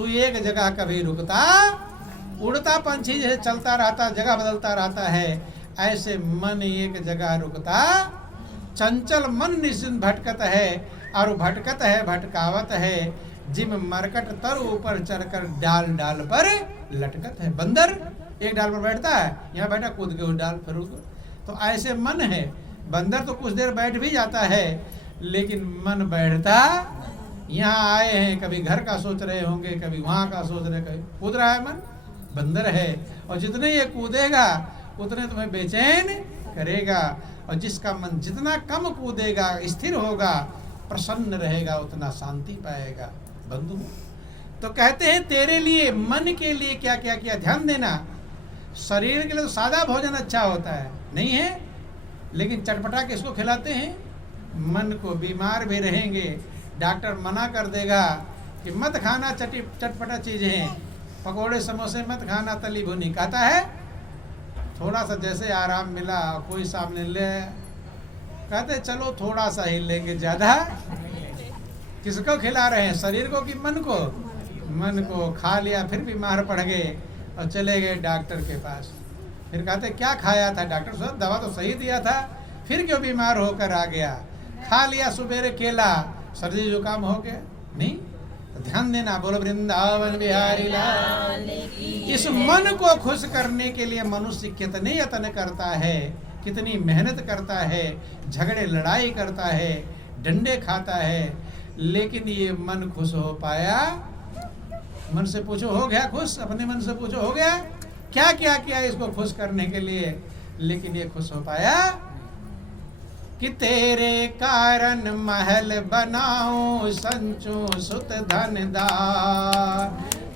तू एक जगह कभी रुकता, उड़ता पंछी जैसे चलता रहता, जगह बदलता रहता है, ऐसे मन एक जगह रुकता, चंचल मन निश्चिंत भटकत है, और भटकत है भटकावत है, जिम मरकट तर ऊपर चढ़कर डाल डाल पर लटकत है। बंदर एक डाल पर बैठता है, यहाँ बैठा कूद के उस डाल पर रुक, तो ऐसे मन है। बंदर तो कुछ देर बैठ भी जाता है, लेकिन मन बैठता, यहाँ आए हैं कभी घर का सोच रहे होंगे, कभी वहाँ का सोच रहे, कभी कूद रहा है मन, बंदर है। और जितने ये कूदेगा उतने तुम्हें बेचैन करेगा, और जिसका मन जितना कम कूदेगा, स्थिर होगा, प्रसन्न रहेगा, उतना शांति पाएगा। बंधु तो कहते हैं तेरे लिए, मन के लिए क्या क्या किया, ध्यान देना। शरीर के लिए तो सादा भोजन अच्छा होता है, नहीं है, लेकिन चटपटा किसको खिलाते हैं? मन को। बीमार भी रहेंगे, डॉक्टर मना कर देगा कि मत खाना चटपटा चीजें, पकोड़े समोसे मत खाना, तली भुनी। कहता है थोड़ा सा जैसे आराम मिला, कोई सामने ले, कहते चलो थोड़ा सा ही लेंगे, ज्यादा किसको खिला रहे हैं, शरीर को कि मन को? मन को। खा लिया, फिर बीमार पड़ गए और चले गए डॉक्टर के पास। फिर कहते क्या खाया था? डॉक्टर साहब दवा तो सही दिया था, फिर क्यों बीमार होकर आ गया? खा लिया सुबेरे केला, सर्दी जुकाम हो गया। नहीं, तो ध्यान देना। बोलो वृंदावन बिहारी लाल की। इस मन को खुश करने के लिए मनुष्य कितने यत्न करता है, कितनी मेहनत करता है, झगड़े लड़ाई करता है, डंडे खाता है, लेकिन ये मन खुश हो पाया? मन से पूछो हो गया खुश? अपने मन से पूछो हो गया? क्या क्या किया इसको खुश करने के लिए, लेकिन ये खुश हो पाया? कि तेरे कारण महल बनाऊं संचू सुत धनदार,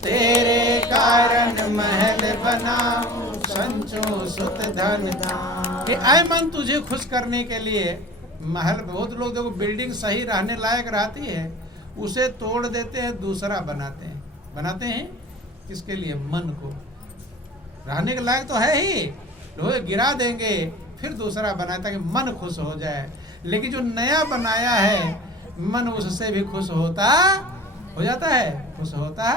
तेरे कारण महल बनाऊं संचू सुत धनदार। ऐ मन तुझे खुश करने के लिए महल, बहुत लोग देखो बिल्डिंग सही रहने लायक रहती है, उसे तोड़ देते हैं, दूसरा बनाते हैं। बनाते हैं किसके लिए? मन को। रहने के लायक तो है ही, लोहे गिरा देंगे, फिर दूसरा बनाए ताकि मन खुश हो जाए। लेकिन जो नया बनाया है, मन उससे भी खुश होता हो जाता है, खुश होता।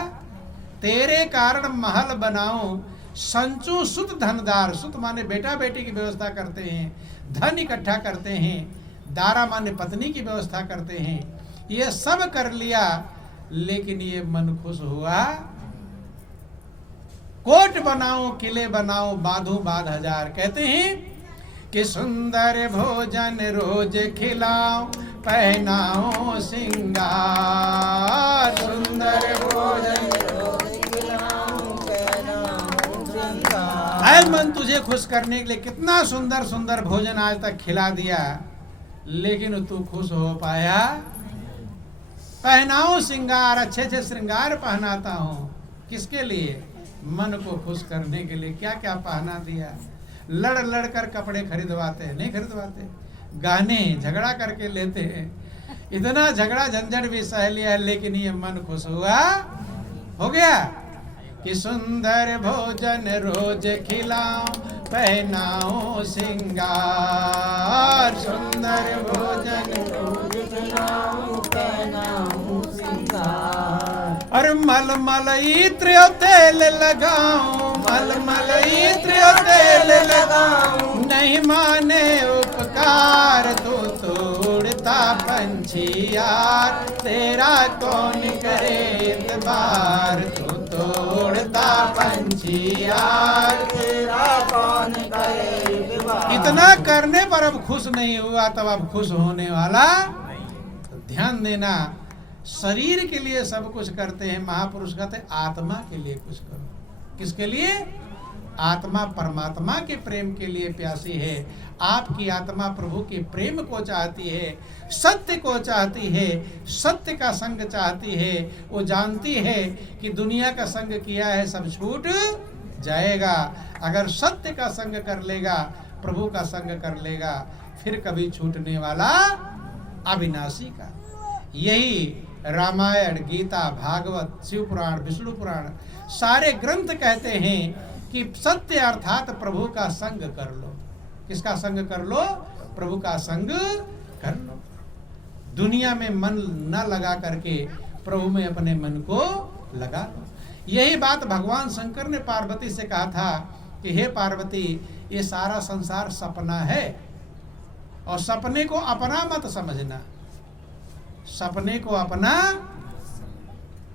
तेरे कारण महल बनाऊं संचू सुत धनदार, सुत माने बेटा बेटी की व्यवस्था करते हैं, धन इकट्ठा करते हैं, दारा माने पत्नी की व्यवस्था करते हैं, ये सब कर लिया, लेकिन ये मन खुश हुआ? कोट बनाओ, किले बनाओ, बांधो बांध हजार। कहते हैं कि सुंदर भोजन रोज खिलाओ, पहनाओ सिंगार, सुंदर भोजन रोज खिलाओ, पहनाओ सिंगार। ऐ मन तुझे खुश करने के लिए कितना सुंदर सुंदर भोजन आज तक खिला दिया, लेकिन तू खुश हो पाया? पहनाओ श्रृंगार, अच्छे अच्छे श्रृंगार पहनाता हूँ, किसके लिए? मन को खुश करने के लिए। क्या क्या पहना दिया, लड़ लड़ कर कपड़े खरीदवाते हैं, नहीं खरीदवाते, गहने झगड़ा करके लेते हैं, इतना झगड़ा झंझट भी सह लिया, लेकिन ये मन खुश हुआ? हो गया? कि सुंदर भोजन रोज खिलाओ, पहनाओ सिंगार, सुंदर भोजन रोज खिलाओ, पहनाओ सिंगार। और मलमल इत्र तेल लगाऊं, मलमल इत्र तेल लगाऊं, नहीं माने उपकार, तू तोड़ता पंछी यार, तेरा कौन करे एतबार, तू तोड़ता पंछी यार, तेरा कौन करे एतबार। इतना करने पर अब खुश नहीं हुआ, तब अब खुश होने वाला? तो ध्यान देना, शरीर के लिए सब कुछ करते हैं, महापुरुष कहते हैं आत्मा के लिए कुछ करो। किसके लिए? आत्मा परमात्मा के प्रेम के लिए प्यासी है। आपकी आत्मा प्रभु के प्रेम को चाहती है, सत्य को चाहती है, सत्य का संग चाहती है। वो जानती है कि दुनिया का संग किया है सब छूट जाएगा, अगर सत्य का संग कर लेगा, प्रभु का संग कर लेगा, फिर कभी छूटने वाला अविनाशी का। यही रामायण, गीता, भागवत, शिव पुराण, विष्णु पुराण, सारे ग्रंथ कहते हैं कि सत्य अर्थात प्रभु का संग कर लो। किसका संग कर लो? प्रभु का संग कर लो। दुनिया में मन न लगा करके प्रभु में अपने मन को लगा लो। यही बात भगवान शंकर ने पार्वती से कहा था कि हे पार्वती, ये सारा संसार सपना है और सपने को अपना मत समझना, सपने को अपना।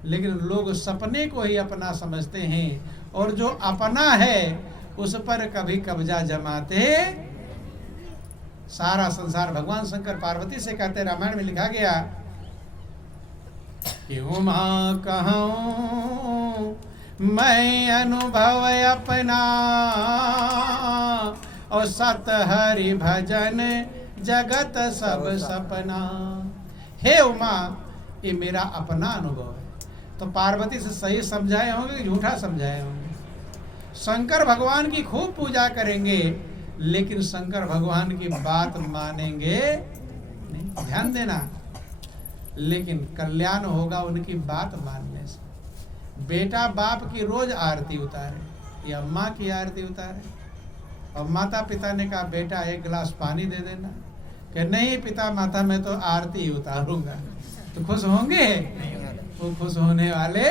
लेकिन लोग सपने को ही अपना समझते हैं और जो अपना है उस पर कभी कब्जा जमाते। सारा संसार, भगवान शंकर पार्वती से कहते, रामायण में लिखा गया कि उमा कहूँ मैं अनुभव अपना और सत हरि भजन जगत सब सपना। हे उमा, ये मेरा अपना अनुभव है। तो पार्वती से सही समझाए होंगे कि झूठा समझाए होंगे? शंकर भगवान की खूब पूजा करेंगे लेकिन शंकर भगवान की बात मानेंगे नहीं। ध्यान देना, लेकिन कल्याण होगा उनकी बात मानने से। बेटा बाप की रोज आरती उतारे या माँ की आरती उतारे और माता पिता ने कहा बेटा एक गिलास पानी दे देना, कि नहीं पिता माता मैं तो आरती ही उतारूंगा, तो खुश होंगे? वो खुश होने वाले,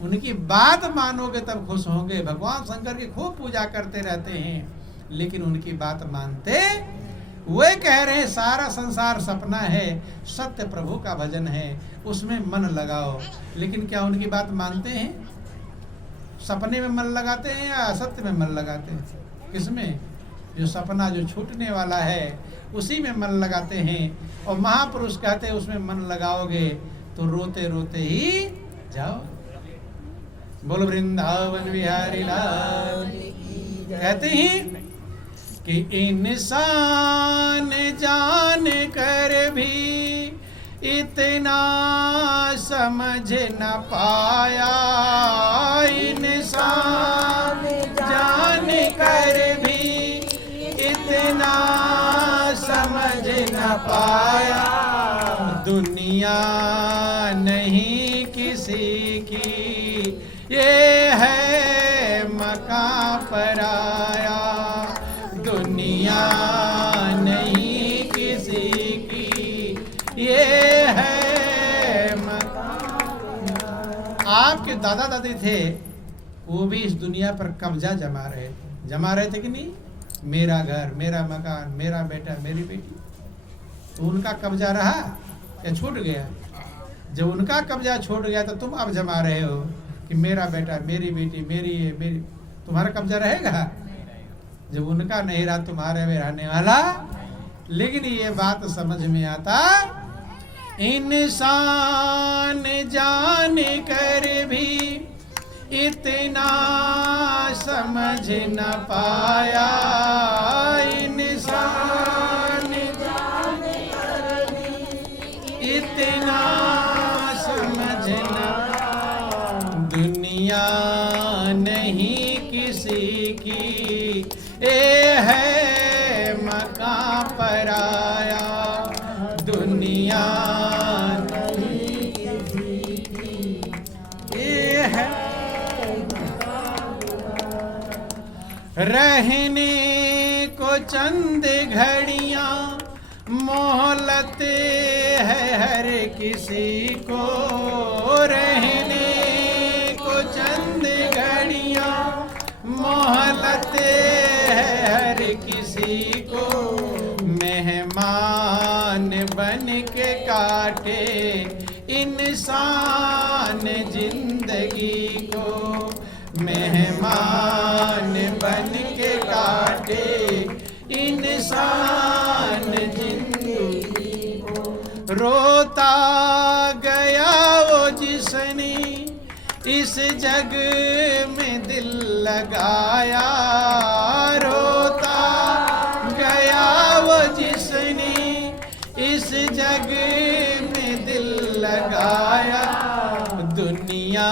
उनकी बात मानोगे तब खुश होंगे। भगवान शंकर की खूब पूजा करते रहते हैं लेकिन उनकी बात मानते। वे कह रहे हैं सारा संसार सपना है, सत्य प्रभु का भजन है, उसमें मन लगाओ। लेकिन क्या उनकी बात मानते हैं? सपने में मन लगाते हैं या सत्य में मन लगाते हैं? किसमें? जो सपना जो छूटने वाला है उसी में मन लगाते हैं। और महापुरुष कहते हैं उसमें मन लगाओगे तो रोते रोते ही जाओ। बोलो वृंदावन बिहारी लाल। कहते हैं कि इंसान जान कर भी इतना समझ न पाया, इंसान जान कर भी इतना समझ न पाया, दुनिया नहीं किसी की ये है मकां पराया, दुनिया नहीं किसी की ये है मकां पराया। आपके दादा दादी थे वो भी इस दुनिया पर कब्जा जमा रहे थे कि नहीं? मेरा घर, मेरा मकान, मेरा बेटा, मेरी बेटी। तो उनका कब्जा रहा या छूट गया? जब उनका कब्जा छूट गया तो तुम अब जमा रहे हो कि मेरा बेटा, मेरी बेटी, मेरी है, मेरी। तुम्हारा कब्जा रहेगा? जब उनका नहीं रहा तुम्हारे में रहने वाला। लेकिन ये बात समझ में आता, इंसान जान कर भी इतना समझ न पाया, इंसान जान कर भी इतना समझ न पाया, दुनिया नहीं किसी की ये है मकां पराया, दुनिया नहीं किसी की ये है। रहने को चंद घड़ियां मोहलत है हर किसी को, रहने को चंद घड़ियां मोहलत है हर किसी को, मेहमान बन के काटे इंसान जिंदगी को, मेहमान बन के काटे इंसान जिंदगी को, रोता गया वो जिसने इस जग में दिल लगाया, रोता गया वो जिसने इस जग में दिल लगाया, दुनिया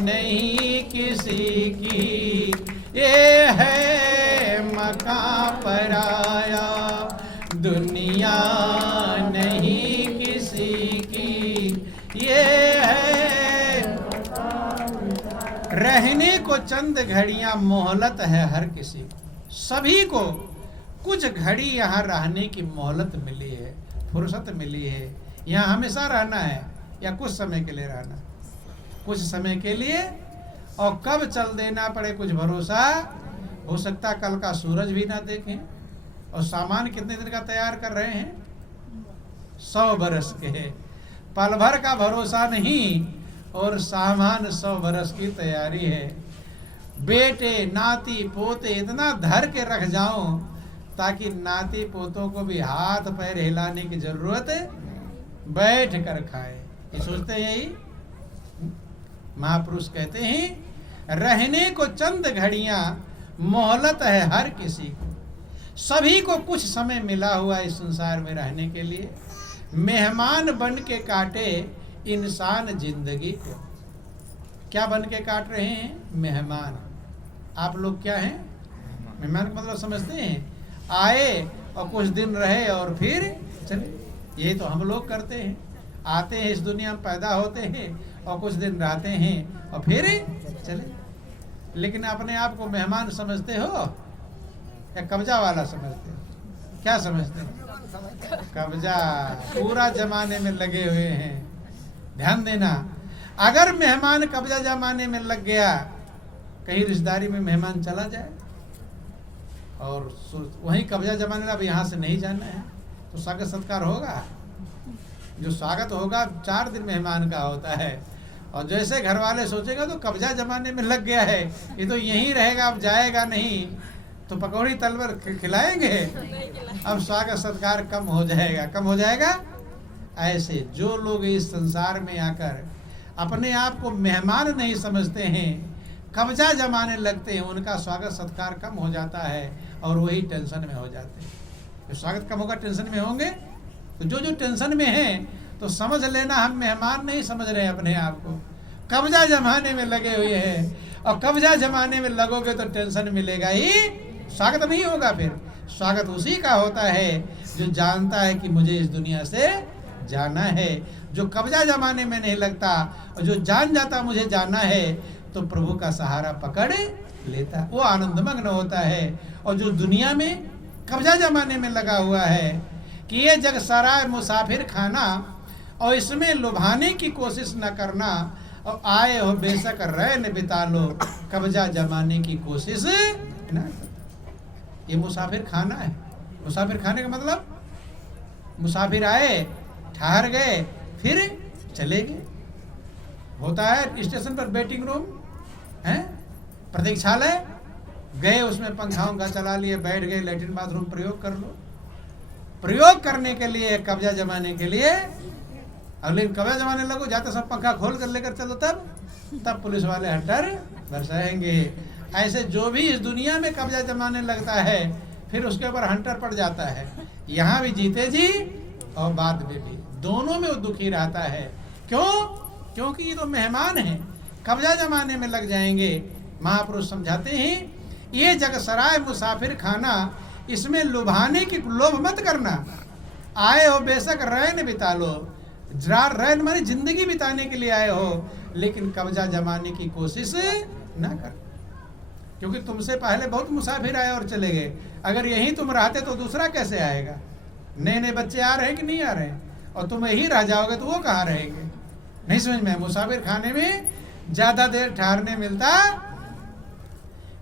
नहीं किसी की ये है मकां पराया, दुनिया नहीं किसी की ये है। रहने को चंद घड़ियां मोहलत है हर किसी को, सभी को कुछ घड़ी यहाँ रहने की मोहलत मिली है, फुर्सत मिली है। यहाँ हमेशा रहना है या कुछ समय के लिए रहना? कुछ समय के लिए, और कब चल देना पड़े कुछ भरोसा। हो सकता कल का सूरज भी ना देखें। और सामान कितने दिन का तैयार कर रहे हैं? 100 बरस के। पल भर का भरोसा नहीं, और सामान 100 बरस की तैयारी है। बेटे नाती पोते इतना धर के रख जाऊं ताकि नाती पोतों को भी हाथ पैर हिलाने की जरूरत बैठ कर खाए। ये सोचते हैं यही महापुरुष कहते हैं, रहने को चंद घड़ियां मोहलत है हर किसी को। सभी को कुछ समय मिला हुआ इस संसार में रहने के लिए। मेहमान बन के काटे इंसान जिंदगी को। क्या बन के काट रहे हैं? मेहमान। आप लोग क्या हैं? मेहमान का मतलब समझते हैं? आए और कुछ दिन रहे और फिर चले। यही तो हम लोग करते हैं। आते हैं, इस दुनिया में पैदा होते हैं और कुछ दिन रहते हैं और फिर चले। लेकिन अपने आप को मेहमान समझते हो या कब्जा वाला समझते हो? क्या समझते हैं? कब्जा। पूरा जमाने में लगे हुए हैं। ध्यान देना, अगर मेहमान कब्जा जमाने में लग गया, कहीं रिश्तेदारी में मेहमान चला जाए और वहीं कब्जा जमाने में, अब यहाँ से नहीं जाना है, तो स्वागत सत्कार होगा? जो स्वागत होगा 4 दिन मेहमान का होता है। और जैसे घर वाले सोचेगा तो कब्जा जमाने में लग गया है, ये तो यहीं रहेगा, अब जाएगा नहीं, तो पकौड़ी तलवर खिलाएंगे, अब स्वागत सत्कार कम हो जाएगा, कम हो जाएगा। ऐसे जो लोग इस संसार में आकर अपने आप को मेहमान नहीं समझते हैं, कब्जा जमाने लगते हैं, उनका स्वागत सत्कार कम हो जाता है और वही टेंशन में हो जाते हैं। तो स्वागत कम होगा, टेंशन में होंगे। तो जो टेंशन में है तो समझ लेना हम मेहमान नहीं समझ रहे हैं अपने आप को, कब्जा जमाने में लगे हुए हैं। और कब्जा जमाने में लगोगे तो टेंशन मिलेगा ही, स्वागत नहीं होगा। फिर स्वागत उसी का होता है जो जानता है कि मुझे इस दुनिया से जाना है। जो कब्जा जमाने में नहीं लगता और जो जान जाता मुझे जाना है, तो प्रभु का सहारा पकड़ लेता, वो आनंदमग्न होता है। और जो दुनिया में कब्जा जमाने में लगा हुआ है कि ये जग सराय मुसाफिर खाना, और इसमें लुभाने की कोशिश न करना, और आए हो बेशक रैन बिता लो, कब्जा जमाने की कोशिश न करो। ये मुसाफिर खाना है। मुसाफिर खाने का मतलब, मुसाफिर आए, ठहर गए, फिर चले गए। होता है स्टेशन पर वेटिंग रूम है, प्रतीक्षालय, गए उसमें पंखा उंखा चला लिए, बैठ गए, लैट्रिन बाथरूम प्रयोग कर लो। प्रयोग करने के लिए, कब्जा जमाने के लिए। अब लेकिन कब्जा जमाने लगो, जाते सब पंखा खोल कर लेकर चलो, तब पुलिस वाले हंटर बरसाएंगे। ऐसे जो भी इस दुनिया में कब्जा जमाने लगता है, फिर उसके ऊपर हंटर पड़ जाता है। यहाँ भी जीते जी और बाद में भी, दोनों में वो दुखी रहता है। क्यों? क्योंकि ये तो मेहमान है, कब्जा जमाने में लग जाएंगे। महापुरुष समझाते हैं, ये जग सराय मुसाफिर खाना, इसमें लुभाने की लोभ मत करना। आए हो बेशक रैन बिता लो, रैन माने जिंदगी बिताने के लिए आए हो, लेकिन कब्जा जमाने की कोशिश ना कर। क्योंकि तुमसे पहले बहुत मुसाफिर आए और चले गए। अगर यहीं तुम रहते तो दूसरा कैसे आएगा? नए नए बच्चे आ रहे हैं कि नहीं आ रहे हैं, और तुम यहीं रह जाओगे तो वो कहाँ रहेंगे? नहीं समझ में? मुसाफिर खाने में ज्यादा देर ठहरने मिलता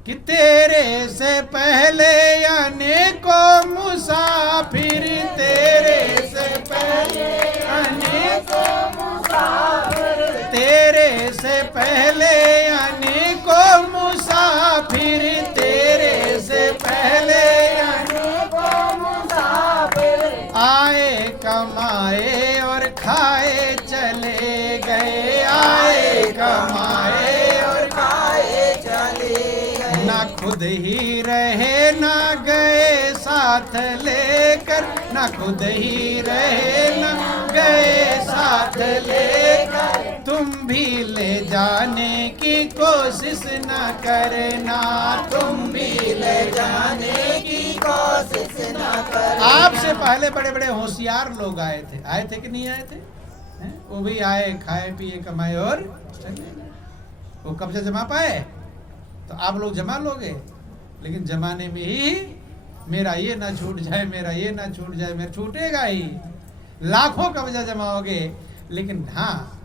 कि तेरे से पहले आने को मुसाफिर, तेरे से पहले आने को मुसाफिर, तेरे से पहले आने को मुसाफिर, तेरे से पहले आने को मुसाफिर, आए कमाए और खाए चले गए, आए कमाए और खाए चले गए, ना खुद ही रहे ना गए साथ लेकर, ना खुद ही रहे ना गए साथ लेकर, तुम भी ले जाने की कोशिश न करना, तुम भी ले जाने की कोशिश न करना। आपसे पहले बड़े बड़े होशियार लोग आए थे कि नहीं आए थे? वो भी आए, खाए पिए कमाए और चले गए। वो कब्जा जमा पाए तो आप लोग जमा लोगे, लेकिन जमाने में ही मेरा ये ना छूट जाए, मेरा ये ना छूट जाए, मेरा छूटेगा ही। लाखों कब्जा जमाओगे, लेकिन हाँ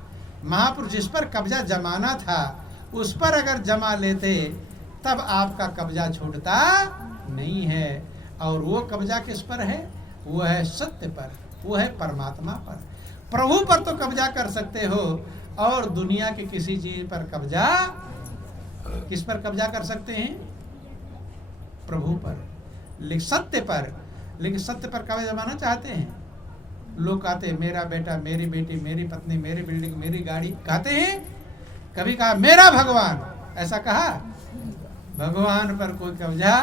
महापुरुष जिस पर कब्जा जमाना था उस पर अगर जमा लेते तब आपका कब्जा छूटता नहीं है। और वो कब्जा किस पर है? वो है सत्य पर, वो है परमात्मा पर। प्रभु पर तो कब्जा कर सकते हो और दुनिया के किसी चीज पर कब्जा, किस पर कब्जा कर सकते हैं? प्रभु पर, लेकिन सत्य पर। लेकिन सत्य पर कब्जा जमाना चाहते हैं लोग। कहते हैं मेरा बेटा, मेरी बेटी, मेरी पत्नी, मेरी बिल्डिंग, मेरी गाड़ी। कहते हैं, कभी कहा मेरा भगवान, ऐसा कहा? भगवान पर कोई कब्जा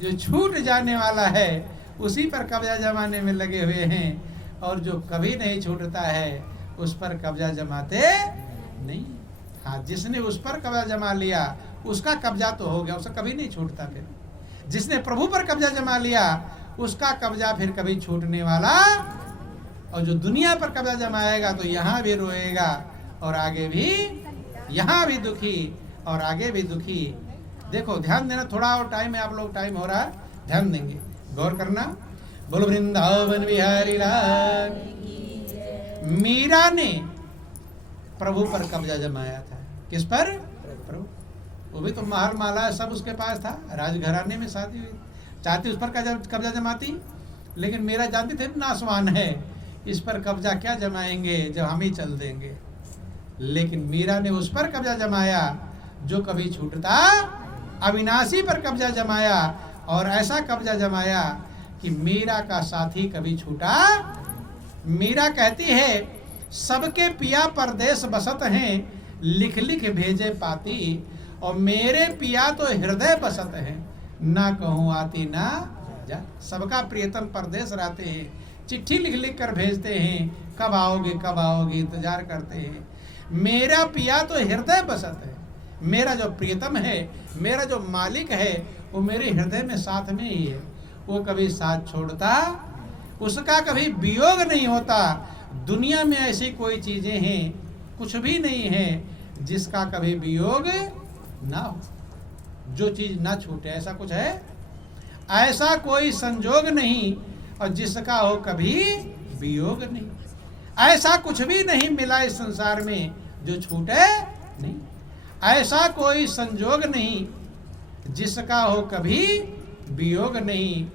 जो छूट जाने वाला है उसी पर कब्जा जमाने में लगे हुए हैं। और जो कभी नहीं छूटता है उस पर कब्जा जमाते नहीं। हाँ, जिसने उस पर कब्जा जमा लिया उसका कब्जा तो हो गया, उसका कभी नहीं छूटता। फिर जिसने प्रभु पर कब्जा जमा लिया उसका कब्जा फिर कभी छूटने वाला। और जो दुनिया पर कब्जा जमाएगा तो यहाँ भी रोएगा और आगे भी, यहाँ भी दुखी और आगे भी दुखी। देखो, ध्यान देना, थोड़ा और टाइम है, आप लोग टाइम हो रहा है, ध्यान देंगे, गौर करना। बोलो वृंदावन बिहारी लाल। मीरा ने प्रभु पर कब्जा जमाया था। किस पर? प्रभु। वो भी तो महल माला सब उसके पास था, राजघराने में शादी हुई, चाहती उस पर कब्जा जमाती। लेकिन मेरा जानती थे नासवान है, इस पर कब्जा क्या जमाएंगे जब हम ही चल देंगे। लेकिन मीरा ने उस पर कब्जा जमाया जो कभी छूटता, अविनाशी पर कब्जा जमाया। और ऐसा कब्जा जमाया कि मीरा का साथी कभी छूटा। मीरा कहती है, सबके पिया परदेश बसत हैं, लिख लिख भेजे पाती। और मेरे पिया तो हृदय बसत हैं, ना कहूँ आती ना जा। सबका प्रियतम परदेश रहते हैं, चिट्ठी लिख लिख कर भेजते हैं, कब आओगे कब आओगे, इंतजार करते हैं। मेरा पिया तो हृदय बसत है, मेरा जो प्रियतम है, मेरा जो मालिक है, वो मेरे हृदय में साथ में ही है। वो कभी साथ छोड़ता, उसका कभी वियोग नहीं होता। दुनिया में ऐसी कोई चीजें हैं, कुछ भी नहीं है जिसका कभी वियोग ना हो, जो चीज ना छूटे। ऐसा कुछ है? ऐसा कोई संजोग नहीं और जिसका हो कभी वियोग नहीं। ऐसा कुछ भी नहीं मिला इस संसार में जो छूटे नहीं। ऐसा कोई संजोग नहीं जिसका हो कभी वियोग नहीं।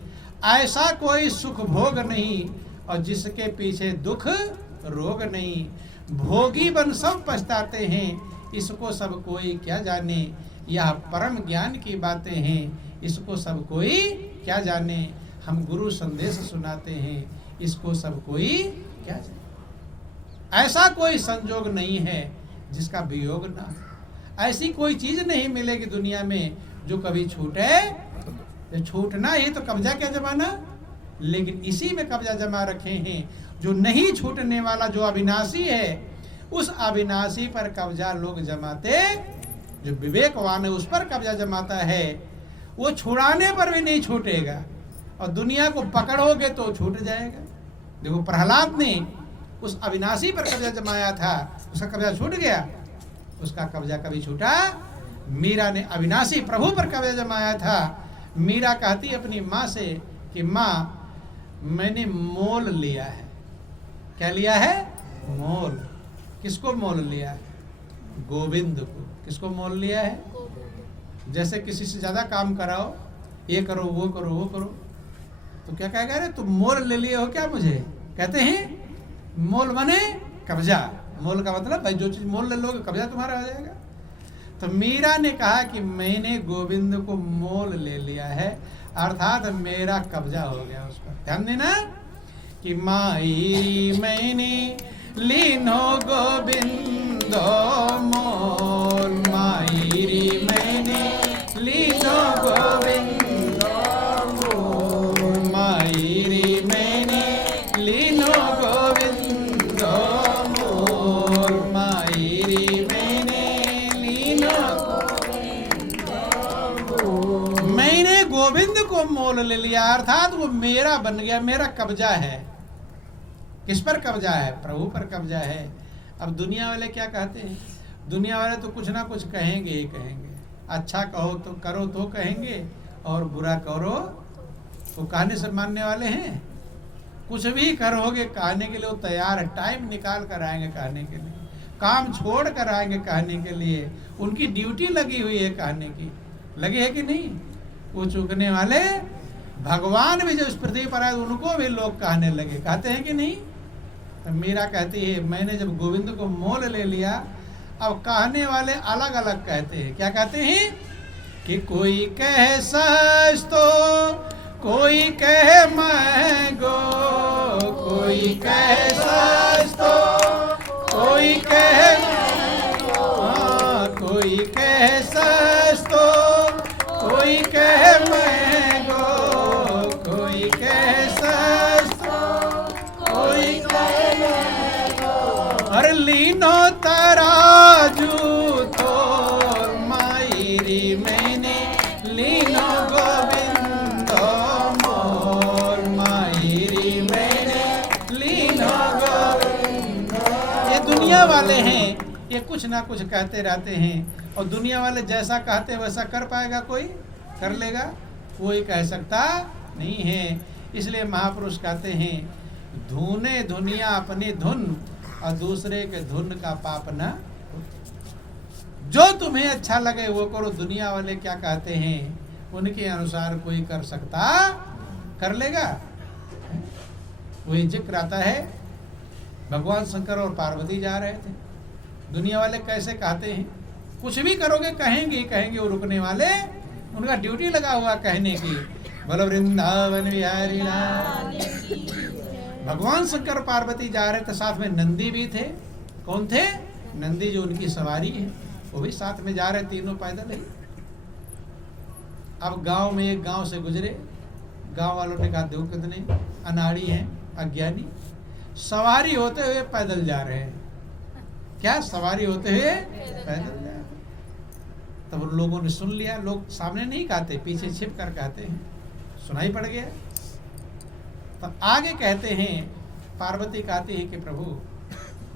ऐसा कोई सुख भोग नहीं और जिसके पीछे दुख रोग नहीं। भोगी बन सब पछताते हैं, इसको सब कोई क्या जाने। यह परम ज्ञान की बातें हैं, इसको सब कोई क्या जाने। हम गुरु संदेश सुनाते हैं, इसको सब कोई क्या जाने। ऐसा कोई संजोग नहीं है जिसका वियोग ना हो। ऐसी कोई चीज नहीं मिलेगी दुनिया में जो कभी छूटे। छूटना ही तो कब्जा क्या जमाना, लेकिन इसी में कब्जा जमा रखे हैं जो नहीं छूटने वाला, जो अविनाशी है। उस अविनाशी पर कब्जा लोग जमाते, जो विवेकवान है उस पर कब्जा जमाता है। वो छुड़ाने पर भी नहीं छूटेगा और दुनिया को पकड़ोगे तो छूट जाएगा। देखो, प्रहलाद ने उस अविनाशी पर कब्जा जमाया था, उसका कब्जा छूट गया, उसका कब्जा कभी छूटा। मीरा ने अविनाशी प्रभु पर कब्जा जमाया था। मीरा कहती अपनी माँ से कि माँ, मैंने मोल लिया है। क्या लिया है? मोल। किसको मोल लिया है? गोविंद को। किसको मोल लिया है? जैसे किसी से ज्यादा काम कराओ, ये करो वो करो वो करो, तो क्या कहेगा, अरे तुम मोल ले लिए हो क्या मुझे? कहते हैं मोल माने कब्जा। मोल का मतलब भाई जो चीज मोल ले लोगे कब्जा तुम्हारा हो जाएगा। तो मीरा ने कहा कि मैंने गोविंद को मोल ले लिया है, अर्थात मेरा कब्जा हो गया उस पर। ध्यान देना कि माई मैंने लीनो गोविंद मोल, माई मैंने लीनो गोविंद मोल, माई मैंने लीनो गोविंद मोल, माई मैंने लीनो गोविंद मोल। मैंने गोविंद को मोल ले लिया, अर्थात वो मेरा बन गया, मेरा कब्जा है। किस पर कब्जा है? प्रभु पर कब्जा है। अब दुनिया वाले क्या कहते हैं? दुनिया वाले तो कुछ ना कुछ कहेंगे ही कहेंगे। अच्छा कहो तो करो तो कहेंगे और बुरा करो तो कहने से मानने वाले हैं। कुछ भी करोगे कहने के लिए वो तैयार है, टाइम निकाल कर आएंगे कहने के लिए। काम छोड़ कर आएंगे कहने के लिए। उनकी ड्यूटी लगी हुई है कहने की, लगी है कि नहीं? वो चूकने वाले भगवान भी जो इस पृथ्वी पर आए उनको भी लोग कहने लगे, कहते हैं कि नहीं? तो मीरा कहती है मैंने जब गोविंद को मोल ले लिया, अब कहने वाले अलग अलग कहते हैं। क्या कहते हैं? कि कोई कहे सच तो कोई कहे महंगो, कोई कहे सच तो कोई कहे कोई कहे सच तो कोई कहे महंगो, कोई कहे सच तो कोई कहे महंगो। और लीनो तराजू तो मायरी मैंने लीनो गोविंदो मोर, मायरी मैंने लीनो गोविंदो। ये दुनिया वाले हैं, ये कुछ ना कुछ कहते रहते हैं, और दुनिया वाले जैसा कहते वैसा कर पाएगा कोई? कर लेगा? कोई कह सकता नहीं है। इसलिए महापुरुष कहते हैं धुने धुनिया अपनी धुन और दूसरे के धुन का पाप न। जो तुम्हें अच्छा लगे वो करो, दुनिया वाले क्या कहते हैं उनके अनुसार कोई कर सकता, कर लेगा? वही जिक्र आता है भगवान शंकर और पार्वती जा रहे थे, दुनिया वाले कैसे कहते हैं, कुछ भी करोगे कहेंगे कहेंगे, वो रुकने वाले, उनका ड्यूटी लगा हुआ कहने की। बोलो वृंदावन बिहारी लाल। भगवान शंकर पार्वती जा रहे थे, साथ में नंदी भी थे। कौन थे? नंदी जो उनकी सवारी है, वो भी साथ में जा रहे, तीनों पैदल ही। अब गांव में एक गांव से गुजरे, गांव वालों ने कहा देखो कितने अनाड़ी हैं, अज्ञानी, सवारी होते हुए पैदल जा रहे हैं। क्या? सवारी होते हुए पैदल जा रहे। तब उन लोगों ने सुन लिया, लोग सामने नहीं कहते, पीछे छिप कर कहते हैं, सुनाई पड़ गया। तब आगे कहते हैं, पार्वती कहती है कि प्रभु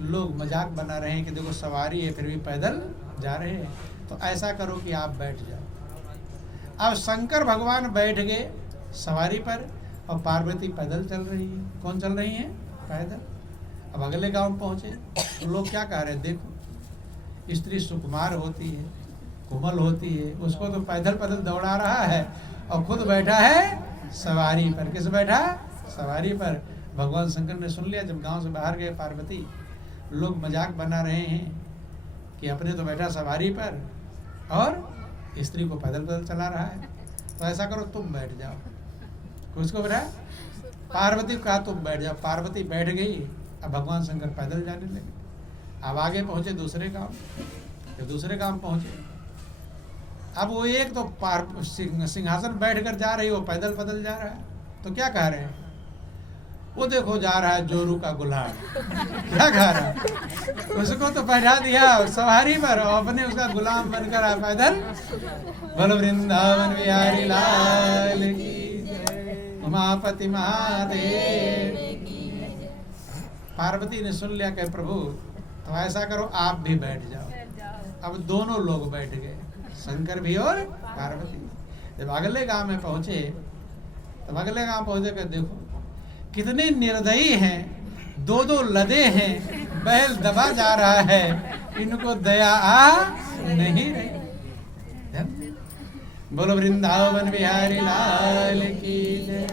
लोग मजाक बना रहे हैं कि देखो सवारी है फिर भी पैदल जा रहे हैं, तो ऐसा करो कि आप बैठ जाओ। अब शंकर भगवान बैठ गए सवारी पर और पार्वती पैदल चल रही है। कौन चल रही है? पैदल। अब अगले गांव पहुंचे तो लोग क्या कह रहे हैं, देखो स्त्री सुकुमार होती है, कोमल होती है, उसको तो पैदल पैदल दौड़ा रहा है और खुद बैठा है सवारी पर। किस बैठा? सवारी पर। भगवान शंकर ने सुन लिया, जब गांव से बाहर गए पार्वती, लोग मजाक बना रहे हैं कि अपने तो बैठा सवारी पर और स्त्री को पैदल पैदल चला रहा है, तो ऐसा करो तुम बैठ जाओ। किसको बैठा? पार्वती को कहा तुम बैठ जाओ। पार्वती बैठ गई। अब भगवान शंकर पैदल जाने लगे। अब आगे पहुंचे दूसरे गांव, जब दूसरे गांव पहुंचे, अब वो एक तो सिंहासन बैठ कर जा रही, वो पैदल पैदल जा रहा है, तो क्या कह रहे हैं? वो देखो जा रहा है जोरू का गुलाम। क्या कह रहा है? उसको तो बैठा दिया सवारी पर और अपने उसका गुलाम बनकर आया पैदल। बोलो वृंदावन बिहारी लाल की जय, उमापति महादेव की जय। पार्वती ने सुन लिया कि प्रभु तो ऐसा करो आप भी बैठ जाओ। अब दोनों लोग बैठ गए, शंकर भी और पार्वती। जब अगले गांव में पहुंचे, तब अगले गांव पहुंचे कर देखो कितने निर्दयी हैं, दो दो लदे हैं, बैल दबा जा रहा है, इनको दया आ नहीं रही। बोलो वृंदावन बिहारी लाल की जय,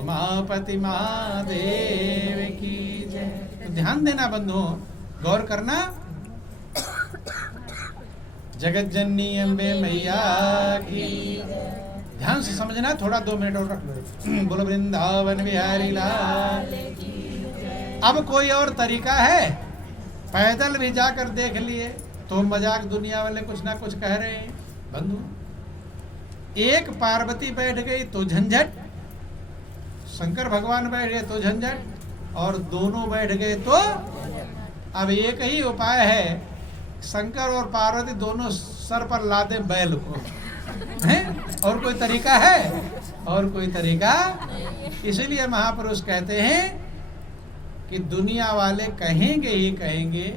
उमापति महादेव की जय। तो ध्यान देना बंधुओं, गौर करना। जगत जननी अम्बे मैया की, ध्यान से समझना, थोड़ा 2 मिनट और रख लो। बोलो वृंदावन बिहारी लाल। अब कोई और तरीका है? पैदल भी जाकर देख लिए तो मजाक दुनिया वाले कुछ ना कुछ कह रहे हैं। बंधु, एक पार्वती बैठ गई तो झंझट, शंकर भगवान बैठ गए तो झंझट, और दोनों बैठ गए तो अब एक ही उपाय है, शंकर और पार्वती दोनों सर पर लादे बैल को, हैं? और कोई तरीका है? और कोई तरीका? इसीलिए महापुरुष कहते हैं कि दुनिया वाले कहेंगे ही कहेंगे,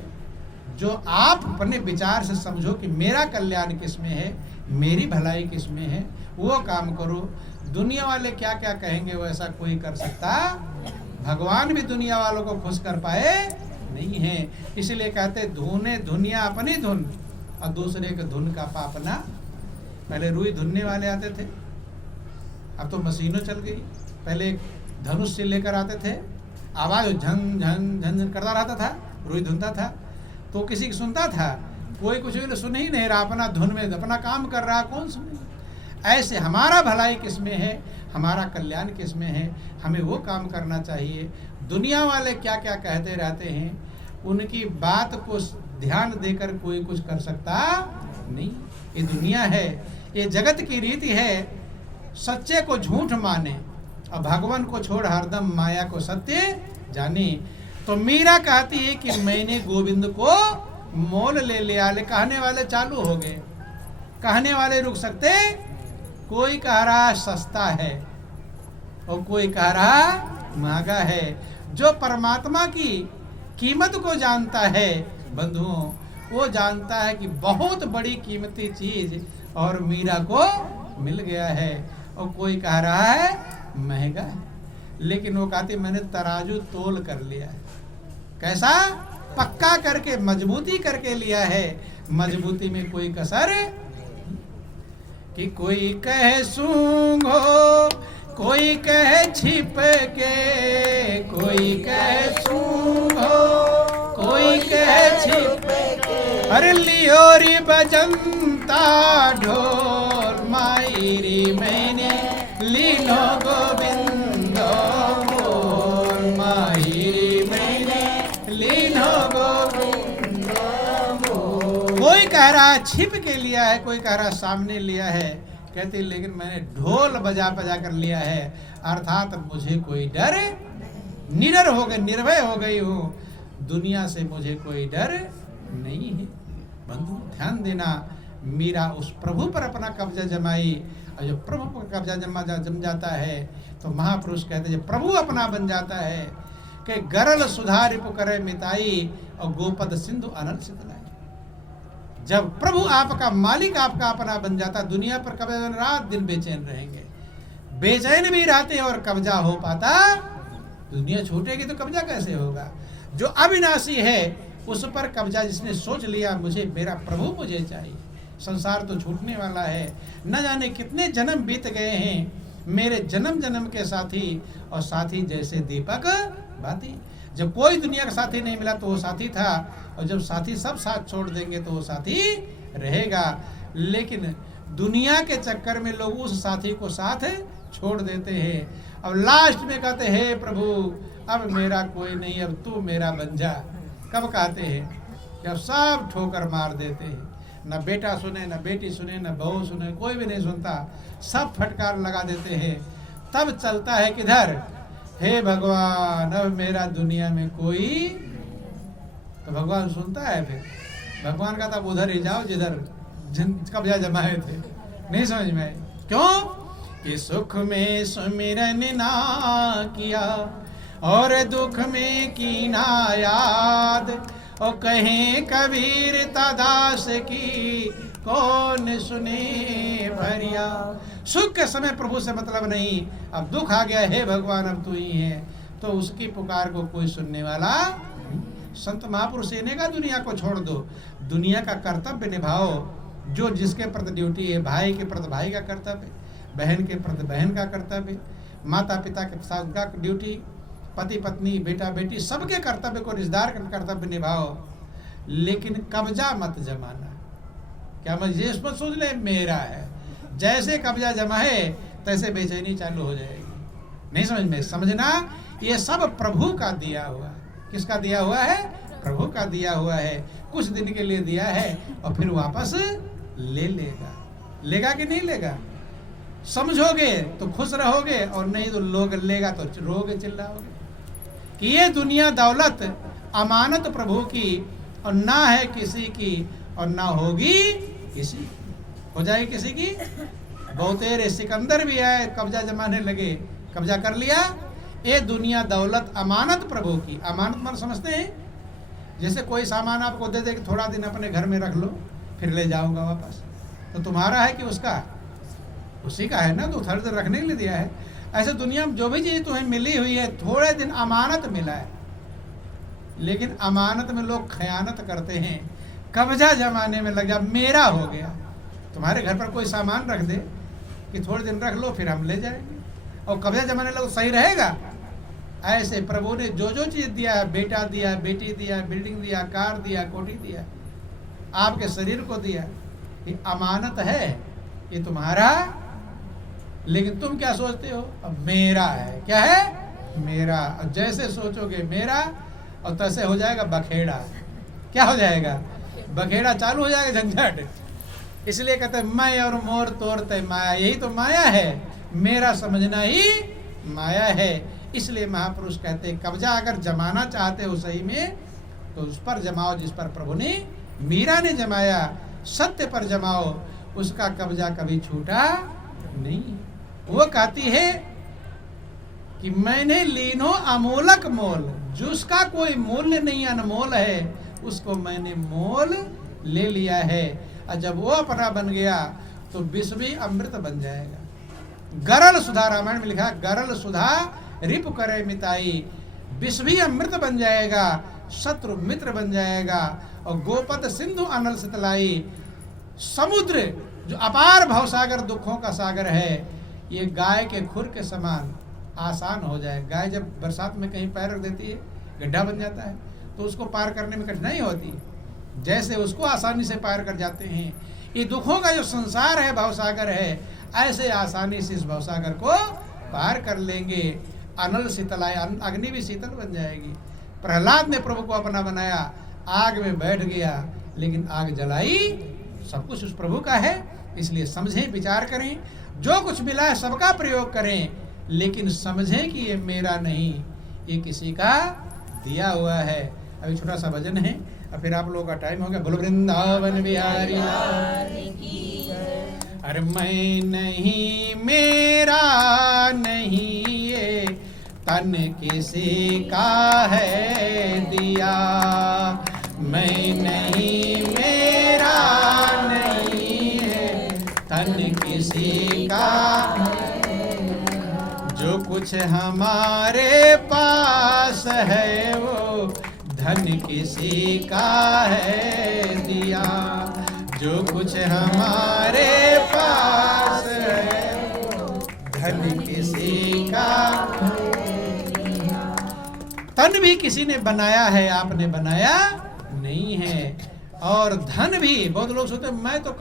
जो आप अपने विचार से समझो कि मेरा कल्याण किस में है, मेरी भलाई किस में है, वो काम करो। दुनिया वाले क्या क्या कहेंगे वैसा कोई कर सकता? भगवान भी दुनिया वालों को खुश कर पाए नहीं है। इसलिए कहते धुने धुनिया अपनी धुन और दूसरे के धुन का पापना। पहले रुई धुनने वाले आते थे, अब तो मशीनों चल गई। पहले धनुष से लेकर आते थे, आवाज झंग झंग झंग झंग करता रहता था, रुई धुनता था तो किसी की सुनता था? कोई कुछ भी सुन ही नहीं रहा, अपना धुन में अपना काम कर रहा, कौन सुने? ऐसे हमारा भलाई किसमें है, हमारा कल्याण किसमें है, हमें वो काम करना चाहिए। दुनिया वाले क्या क्या कहते रहते हैं, उनकी बात को ध्यान देकर कोई कुछ कर सकता नहीं। ये दुनिया है, ये जगत की रीति है, सच्चे को झूठ माने और भगवान को छोड़ हरदम माया को सत्य जाने। तो मीरा कहती है कि मैंने गोविंद को मोल ले लिया। ले कहने वाले चालू हो गए, कहने वाले रुक सकते? कोई कह रहा सस्ता है और कोई कह रहा महंगा है। जो परमात्मा की कीमत को जानता है बंधुओं, वो जानता है कि बहुत बड़ी कीमती चीज और मीरा को मिल गया है। और कोई कह रहा है महंगा है, लेकिन वो कहती मैंने तराजू तोल कर लिया है। कैसा? पक्का करके, मजबूती करके लिया है। मजबूती में कोई कसर कि कोई कहे सूंघो, कोई कहे छिप के, कोई कहे सूंघो, कोई कहे छिप के। अरे लियोरी बजंता ढोल मायरी मैंने लीनो गोविंदो बोल, मायरी मैंने लीनो गोविंदो बोल। कोई कह रहा छिप के लिया है, कोई कह रहा सामने लिया है। कहते लेकिन मैंने ढोल बजा बजा कर लिया है, अर्थात मुझे कोई डर, निडर हो गई, निर्भय हो गई हूँ। दुनिया से मुझे कोई डर नहीं है। बंधु ध्यान देना, मीरा उस प्रभु पर अपना कब्जा जमाई, और जब प्रभु पर कब्जा जम जाता है तो महापुरुष कहते जब प्रभु अपना बन जाता है कि गरल सुधार करे मिताई और गोपद सिंधु अनल सितलाई। जब प्रभु आपका मालिक आपका अपना बन जाता, दुनिया पर कब्जा रात दिन बेचैन रहेंगे, बेचैन भी रहते और कब्जा हो पाता। दुनिया छूटेगी तो कब्जा कैसे होगा? जो अविनाशी है उस पर कब्जा जिसने सोच लिया मुझे मेरा प्रभु मुझे चाहिए, संसार तो छूटने वाला है। न जाने कितने जन्म बीत गए हैं, मेरे जन्म जन्म के साथी और साथी जैसे दीपक बाती। जब कोई दुनिया का साथी नहीं मिला तो वो साथी था, और जब साथी सब साथ छोड़ देंगे तो वो साथी रहेगा। लेकिन दुनिया के चक्कर में लोग उस साथी को साथ छोड़ देते हैं। अब लास्ट में कहते हैं प्रभु अब मेरा कोई नहीं, अब तू मेरा बन जा। कब कहते हैं? जब सब ठोकर मार देते हैं, न बेटा सुने, न बेटी सुने, न बहू सुने, कोई भी नहीं सुनता, सब फटकार लगा देते हैं। तब चलता है किधर? हे भगवान अब मेरा दुनिया में कोई। तो भगवान सुनता है, फिर भगवान का तब उधर ही जाओ जिधर कब्जा जमाए थे। नहीं समझ में? क्यों? कि सुख में सुमिरन ना किया और दुख में की ना याद, और कहें कबीर दास की कौन सुने भरिया। सुख के समय प्रभु से मतलब नहीं, अब दुख आ गया, हे भगवान अब तू ही है, तो उसकी पुकार को कोई सुनने वाला। संत महापुरुष ने कहा दुनिया को छोड़ दो, दुनिया का कर्तव्य निभाओ, जो जिसके प्रति ड्यूटी है, भाई के प्रति भाई का कर्तव्य, बहन के प्रति बहन का कर्तव्य, माता पिता के साथ का ड्यूटी, पति पत्नी बेटा बेटी सबके कर्तव्य को, रिश्तेदार का कर्तव्य निभाओ, लेकिन कब्जा मत जमाना। क्या मैं ये मत सोच ले मेरा है, जैसे कब्जा जमाए तैसे बेचैनी चालू हो जाएगी। नहीं समझ में? समझना ये सब प्रभु का दिया हुआ है। किसका दिया हुआ है? प्रभु का दिया हुआ है। कुछ दिन के लिए दिया है और फिर वापस ले लेगा। लेगा कि नहीं लेगा? समझोगे तो खुश रहोगे, और नहीं तो लोग लेगा तो रोगे चिल्लाओगे। कि ये दुनिया दौलत अमानत प्रभु की, और ना है किसी की और ना होगी किसी की। हो जाए किसी की? बहुतेरे सिकंदर भी आए, कब्जा जमाने लगे, कब्जा कर लिया। ये दुनिया दौलत अमानत प्रभु की। अमानत मन समझते हैं? जैसे कोई सामान आपको दे दे कि थोड़ा दिन अपने घर में रख लो, फिर ले जाऊंगा वापस, तो तुम्हारा है कि उसका? उसी का है ना, तो थोड़ी देर रखने के लिए दिया है। ऐसे दुनिया में जो भी चीज़ तुम्हें मिली हुई है, थोड़े दिन अमानत मिला है, लेकिन अमानत में लोग खयानत करते हैं, कब्जा जमाने में लगा, मेरा हो गया। तुम्हारे घर पर कोई सामान रख दे कि थोड़े दिन रख लो फिर हम ले जाएंगे, और कब्जा जमाने लगो, सही रहेगा? ऐसे प्रभु ने जो जो चीज दिया है, बेटा दिया, बेटी दिया, बिल्डिंग दिया, कार दिया, कोठी दिया, आपके शरीर को दिया, ये अमानत है, ये तुम्हारा। लेकिन तुम क्या सोचते हो? अब मेरा है। क्या है? मेरा। अब जैसे सोचोगे मेरा, और तैसे हो जाएगा बखेड़ा। क्या हो जाएगा? बखेड़ा चालू हो जाएगा, झंझट। इसलिए कहते हैं मैं और मोर तोड़ते माया, यही तो माया है, मेरा समझना ही माया है। इसलिए महापुरुष कहते हैं कब्जा अगर जमाना चाहते हो सही में, तो उस पर जमाओ जिस पर प्रभु ने, मीरा ने जमाया, सत्य पर जमाओ, उसका कब्जा कभी छूटा नहीं। वो कहती है कि मैंने लीनो अमूलक मोल, जिसका कोई मूल्य नहीं, अनमोल है, उसको मैंने मोल ले लिया है। और जब वो अपना बन गया तो विश्व भी अमृत बन जाएगा। गरल सुधा, रामायण में लिखा, गरल सुधा रिप करे मिताई, विश्व भी अमृत बन जाएगा, शत्रु मित्र बन जाएगा। और गोपद सिंधु अनल सितलाई, समुद्र जो अपार भवसागर दुखों का सागर है, ये गाय के खुर के समान आसान हो जाए। गाय जब बरसात में कहीं पैर रख देती है, गड्ढा बन जाता है, तो उसको पार करने में कठिनाई होती है, जैसे उसको आसानी से पार कर जाते हैं। ये दुखों का जो संसार है, भवसागर है, ऐसे आसानी से इस भवसागर को पार कर लेंगे। अनल शीतलाय, अग्नि भी शीतल बन जाएगी। प्रहलाद ने प्रभु को अपना बनाया, आग में बैठ गया, लेकिन आग जलाई, सब कुछ उस प्रभु का है। इसलिए समझें, विचार करें, जो कुछ मिला है सबका प्रयोग करें, लेकिन समझें कि ये मेरा नहीं, ये किसी का दिया हुआ है। अभी छोटा सा भजन है, और फिर आप लोगों का टाइम हो गया। बोलो वृंदावन बिहारी। अरे मैं नहीं, मेरा नहीं, ये तन किसी का है दिया। मैं नहीं, मेरा नहीं, है तन किसी का, जो कुछ हमारे पास है वो धन किसी का है दिया। जो कुछ हमारे पास है वो धन किसी का। तन भी किसी ने बनाया है, आपने बनाया नहीं है। और धन भी, बहुत लोग सोचते हैं मैं तो